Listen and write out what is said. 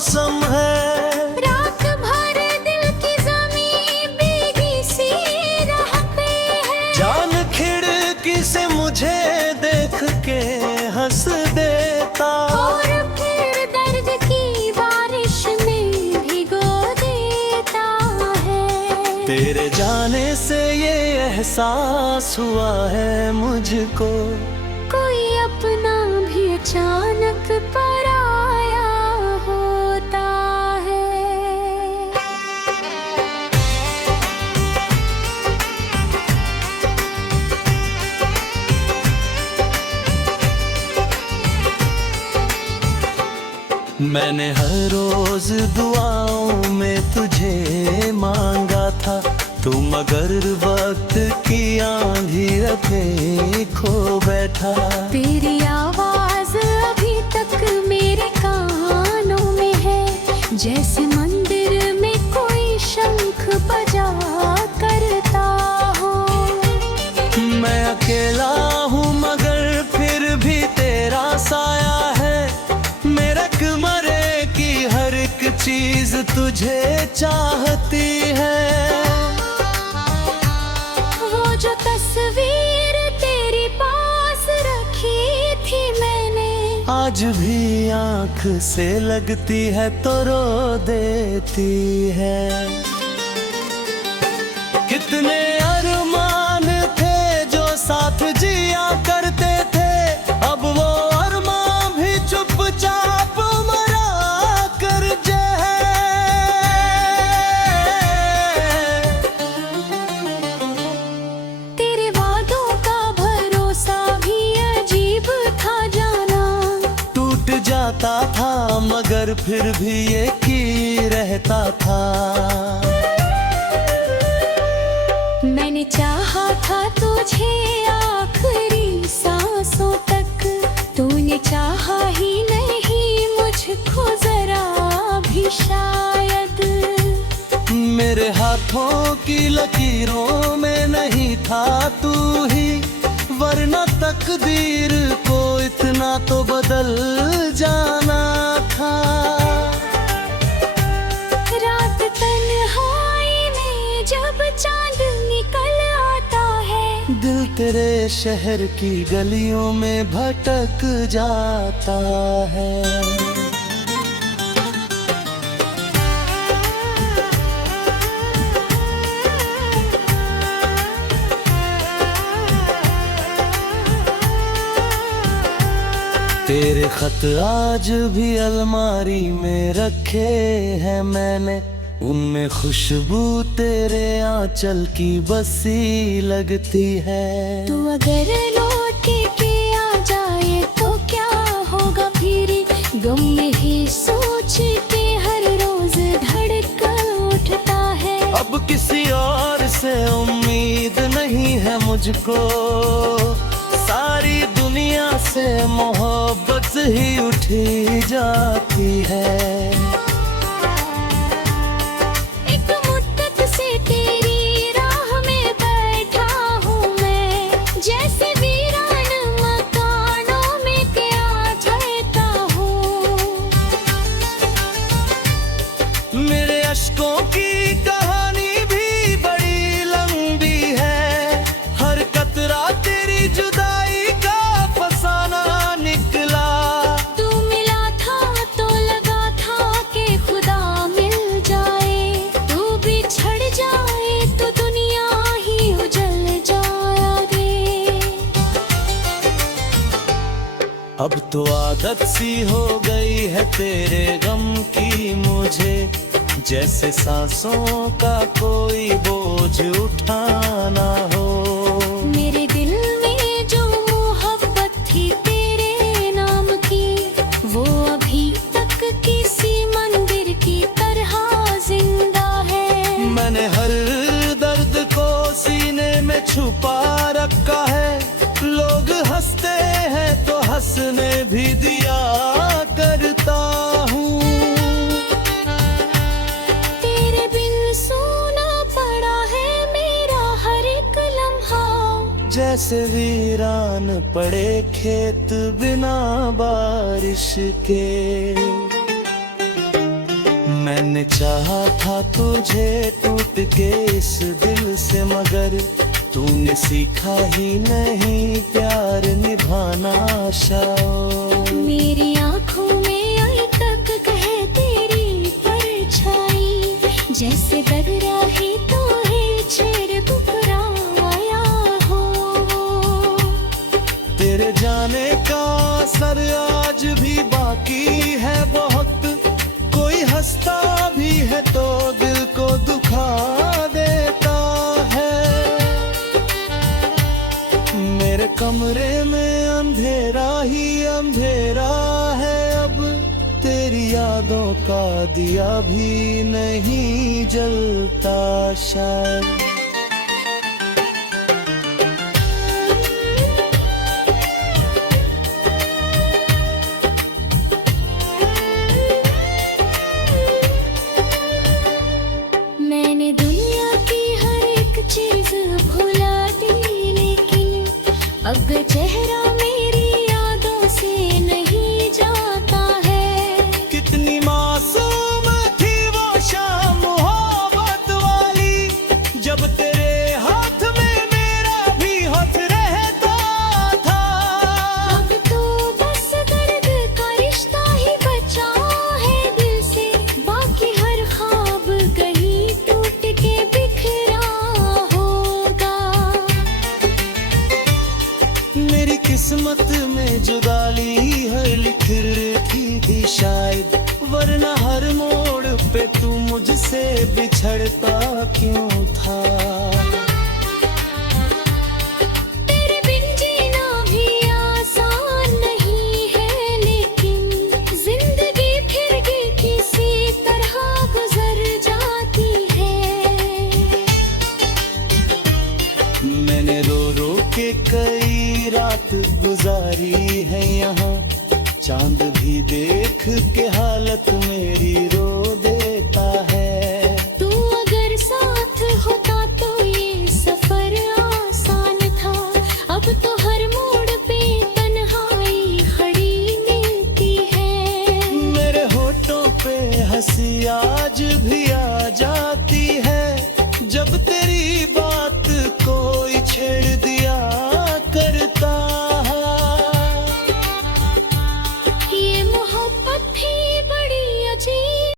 मौसम है। रात भर दिल की ज़मीं भीगी सी रहते हैं। जान खिड़की से मुझे देख के हंस देता, और फिर दर्द की बारिश में भिगो देता है। तेरे जाने से ये एहसास हुआ है मुझको, कोई अपना भी अचानक पराया होता है। मैंने हर रोज दुआओं में तुझे मांगा था, तू मगर वक्त की आंधी रखे खो बैठा। तेरी आवाज अभी तक मेरे कानों में है, जैसे मंदिर में कोई शंख बजा करता हो। मैं अकेला हूँ मगर फिर भी तेरा साया है, मेरे कमरे की हर एक चीज तुझे चाहती है। वो जो तस्वीर तेरी पास रखी थी मैंने, आज भी आंख से लगती है तो रो देती है। कितने अरमान थे जो साथ जिया करते थे, अब वो अरमान भी चुपचाप मरा कर जाए। तेरे वादों का भरोसा भी अजीब था जाना। टूट जाता था मगर फिर भी ये की रहता था। मैंने चाहा था तुझे आखिरी सांसों तक, तूने चाहा ही नहीं मुझको जरा भी शायद। मेरे हाथों की लकीरों में नहीं था तू ही, वरना तकदीर को इतना तो बदल जाना था। रात तन्हाई में जब चांद निकल आता है, दिल तेरे शहर की गलियों में भटक जाता है। तेरे खत आज भी अलमारी में रखे हैं मैंने, उनमें खुशबू तेरे आंचल की बसी लगती है। तू अगर लौट के आ जाए तो क्या होगा फिर, गम में ही सोच के हर रोज धड़कन उठता है। अब किसी और से उम्मीद नहीं है मुझको, सारी दुनिया से मोहब्बत ही उठी जाती है। एक मुद्दत से तेरी राह में बैठा हूँ मैं, जैसे वीरान मकानों में क्या ठहरता हूँ। मेरे अश्कों की कहानी भी बड़ी लंबी है, हर कतरा तेरी जुदाई का फसाना निकला। तू मिला था तो लगा था कि खुदा मिल जाए, तू बिछड़ जाए तो दुनिया ही उजल जाए। अब तो आदत सी हो गई है तेरे गम की मुझे, जैसे सांसों का कोई बोझ उठाना हो। मेरे दिल में जो मोहब्बत थी तेरे नाम की, वो अभी तक किसी मंदिर की तरह जिंदा है। मैंने हर दर्द को सीने में छुपा रखा है, लोग हंसते हैं तो हंसने भी दिया करता हूँ। तेरे बिन सोना पड़ा है मेरा हर एक लम्हा, जैसे वीरान पड़े खेत बिना बारिश के। मैंने चाहा था तुझे टूट के इस दिल से, मगर तूने सीखा ही नहीं प्यार निभाना शाओ। मेरी आंखों में आई तक कहे तेरी परछाई, जैसे बदरा ही तो है छेड़ पुकराया हो। तेरे जाने का असर आज भी बाकी है बहुत, कोई हंसता भी है तो दिल को दुखा देता है। मेरे कमरे में अंधेरा ही अंधेरा है अब, तेरी यादों का दिया भी नहीं जलता शायद। मैंने दुनिया की हर एक चीज भुला दी, लेकिन अब चेहरा मेरी यादों से नहीं जाता है। कितनी मासूम थी वो शाम मोहब्बत वाली, जब तेरे हाथ में मेरा भी हाथ रहता था। अब तो बस दर्द का रिश्ता ही बचा है दिल से, बाकी हर ख्वाब कहीं टूट के बिखरा होगा। मेरी किस्मत में जुदाई है लिख थी शायद, वरना हर मोड़ पे तू मुझसे बिछड़ता क्यों था। तेरे बिन जीना भी आसान नहीं है, लेकिन जिंदगी फिर भी किसी तरह गुजर जाती है। मैंने रो रो के कई रात गुजारी है यहाँ, चांद भी देख के हालत मेरी रो देता है। तू अगर साथ होता तो ये सफर आसान था, अब तो हर मोड़ पे तन्हाई खड़ी मिलती है। मेरे होठों पे हंसी आज भी आ जाती है, जब तेरी बात कोई छेड़